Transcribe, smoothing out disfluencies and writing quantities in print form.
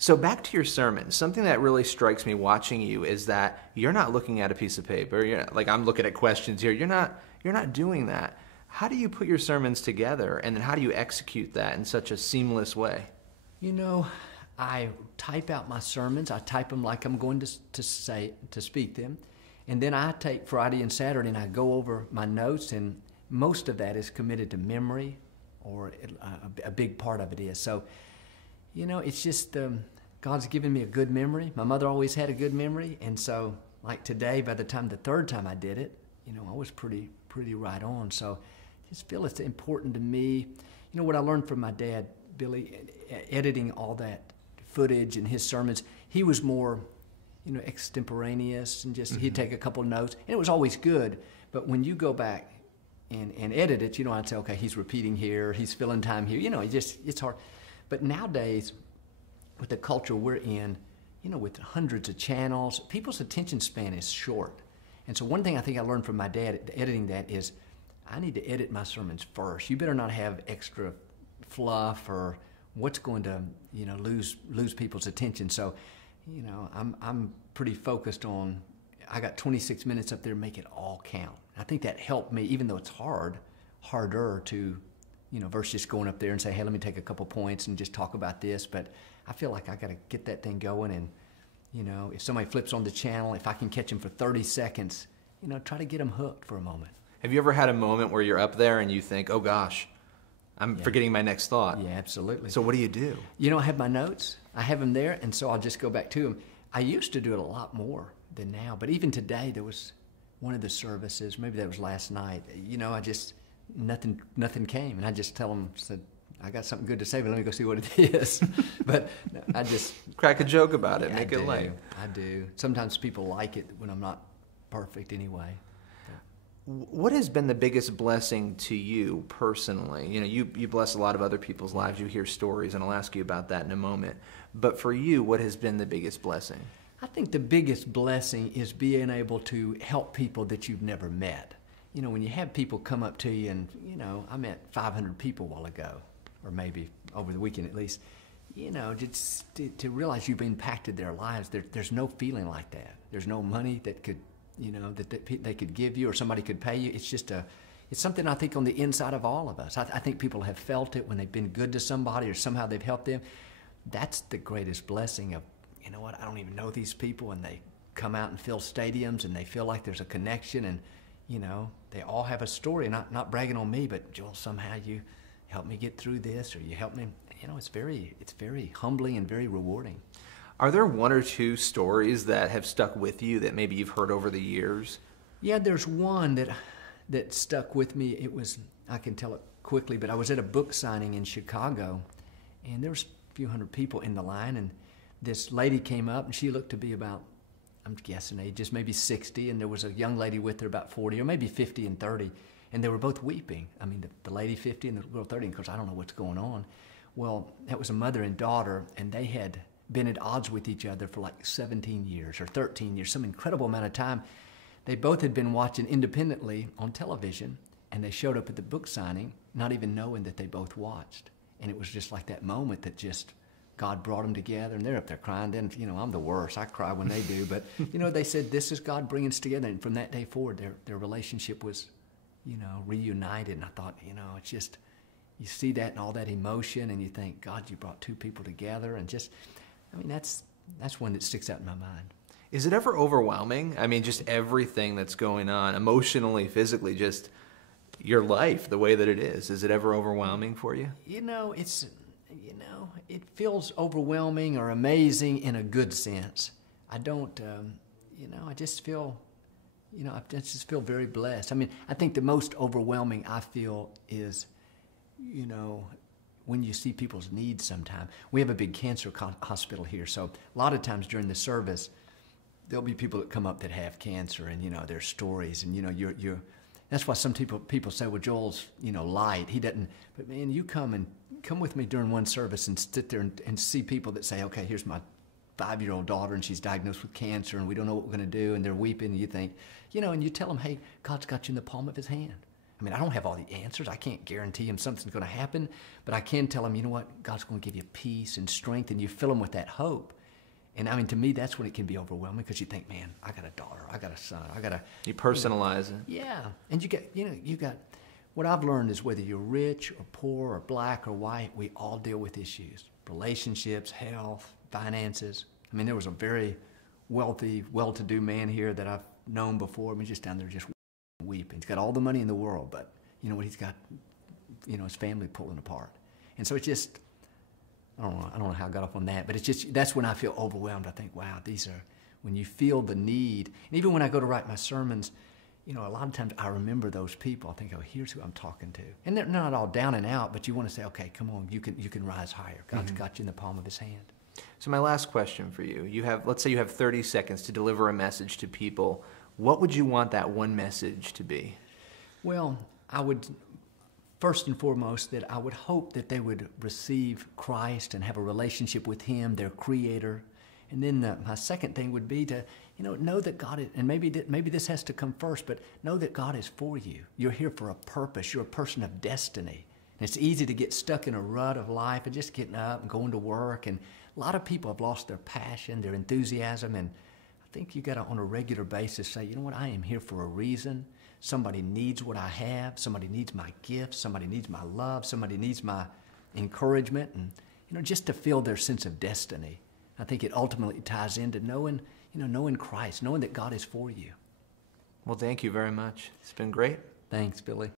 So back to your sermon, something that really strikes me watching you is that you're not looking at a piece of paper. You're not, like I'm looking at questions here. You're not doing that. How do you put your sermons together, and then how do you execute that in such a seamless way? You know, I type out my sermons. I type them like I'm going to speak them. And then I take Friday and Saturday and I go over my notes, and most of that is committed to memory, or a big part of it is. So, you know, it's just God's given me a good memory. My mother always had a good memory, and so like today, by the third time I did it, you know, I was pretty right on. So I just feel it's important to me. You know, what I learned from my dad, Billy, editing all that footage and his sermons, he was more, you know, extemporaneous, and just he'd take a couple notes, and it was always good. But when you go back and edit it, you know, I'd say, okay, he's repeating here, he's filling time here. You know, it's hard. But nowadays, with the culture we're in, you know, with hundreds of channels, people's attention span is short. And so one thing I think I learned from my dad editing that is I need to edit my sermons first. You better not have extra fluff or what's going to, you know, lose people's attention. So, you know, I'm pretty focused on, I got 26 minutes up there, make it all count. I think that helped me, even though it's harder to, you know, versus just going up there and say, hey, let me take a couple points and just talk about this. But I feel like I got to get that thing going, and, you know, if somebody flips on the channel, if I can catch them for 30 seconds, you know, try to get them hooked for a moment. Have you ever had a moment where you're up there and you think, oh gosh, I'm forgetting my next thought? Yeah, absolutely. So what do you do? You know, I have my notes. I have them there, and so I'll just go back to them. I used to do it a lot more than now, but even today there was one of the services, maybe that was last night, you know, I just, nothing came, and I just tell them, said, I got something good to say, but let me go see what it is. But I just crack a joke about it, yeah, make it light. I do. Sometimes people like it when I'm not perfect anyway. What has been the biggest blessing to you personally? You know, you bless a lot of other people's lives. You hear stories, and I'll ask you about that in a moment. But for you, what has been the biggest blessing? I think the biggest blessing is being able to help people that you've never met. You know, when you have people come up to you, and, you know, I met 500 people a while ago, or maybe over the weekend at least, you know, just to realize you've impacted their lives. There's no feeling like that. There's no money that could, you know, that they could give you or somebody could pay you. It's just it's something I think on the inside of all of us. I think people have felt it when they've been good to somebody or somehow they've helped them. That's the greatest blessing of, you know what, I don't even know these people, and they come out and fill stadiums, and they feel like there's a connection, and, you know, they all have a story, not bragging on me, but Joel, somehow you helped me get through this, or you helped me. You know, it's very humbling and very rewarding. Are there one or two stories that have stuck with you that maybe you've heard over the years? Yeah, there's one that stuck with me. It was, I can tell it quickly, but I was at a book signing in Chicago, and there was a few hundred people in the line, and this lady came up, and she looked to be about, I'm guessing ages, maybe 60, and there was a young lady with her about 40, or maybe 50 and 30, and they were both weeping. I mean, the lady 50 and the girl 30, of course, I don't know what's going on. Well, that was a mother and daughter, and they had been at odds with each other for like 17 years or 13 years, some incredible amount of time. They both had been watching independently on television, and they showed up at the book signing, not even knowing that they both watched. And it was just like that moment that just God brought them together, and they're up there crying. Then, you know, I'm the worst. I cry when they do. But, you know, they said, this is God bringing us together. And from that day forward, their relationship was, you know, reunited. And I thought, you know, it's just, you see that and all that emotion, and you think, God, you brought two people together. And just, I mean, that's one that sticks out in my mind. Is it ever overwhelming? I mean, just everything that's going on, emotionally, physically, just your life, the way that it is. Is it ever overwhelming for you? You know, it feels overwhelming or amazing in a good sense. I don't, you know, I just feel very blessed. I mean, I think the most overwhelming I feel is, you know, when you see people's needs sometime. We have a big cancer hospital here, so a lot of times during the service, there'll be people that come up that have cancer, and, you know, their stories, and, you know, that's why some people say, well, Joel's, you know, light. He doesn't, but man, you come with me during one service and sit there and see people that say, okay, here's my 5-year-old daughter, and she's diagnosed with cancer, and we don't know what we're going to do, and they're weeping, and you think, you know, and you tell them, hey, God's got you in the palm of his hand. I mean, I don't have all the answers. I can't guarantee him something's going to happen, but I can tell him, you know what, God's going to give you peace and strength, and you fill him with that hope. And I mean, to me, that's when it can be overwhelming, because you think, man, I got a daughter, I got a son, I got a... You personalize it. Yeah. And you got, what I've learned is whether you're rich or poor or black or white, we all deal with issues. Relationships, health, finances. I mean, there was a very wealthy, well-to-do man here that I've known before. I mean, just down there just weeping. He's got all the money in the world, but you know what? He's got, his family pulling apart. And so it's just, I don't know how I got off on that, but it's just, that's when I feel overwhelmed. I think, wow, these are, when you feel the need. And even when I go to write my sermons, a lot of times I remember those people. I think, oh, here's who I'm talking to. And they're not all down and out, but you want to say, okay, come on, you can rise higher. God's got you in the palm of his hand. So my last question for you, let's say you have 30 seconds to deliver a message to people. What would you want that one message to be? Well, I would, first and foremost, that I would hope that they would receive Christ and have a relationship with him, their creator. And then my second thing would be to, know that God is, and maybe this has to come first, but know that God is for you. You're here for a purpose. You're a person of destiny. And it's easy to get stuck in a rut of life and just getting up and going to work. And a lot of people have lost their passion, their enthusiasm, and I think you got to, on a regular basis, say, you know what, I am here for a reason. Somebody needs what I have. Somebody needs my gifts. Somebody needs my love. Somebody needs my encouragement, and just to feel their sense of destiny. I think it ultimately ties into knowing Christ, knowing that God is for you. Well, thank you very much. It's been great. Thanks, Billy.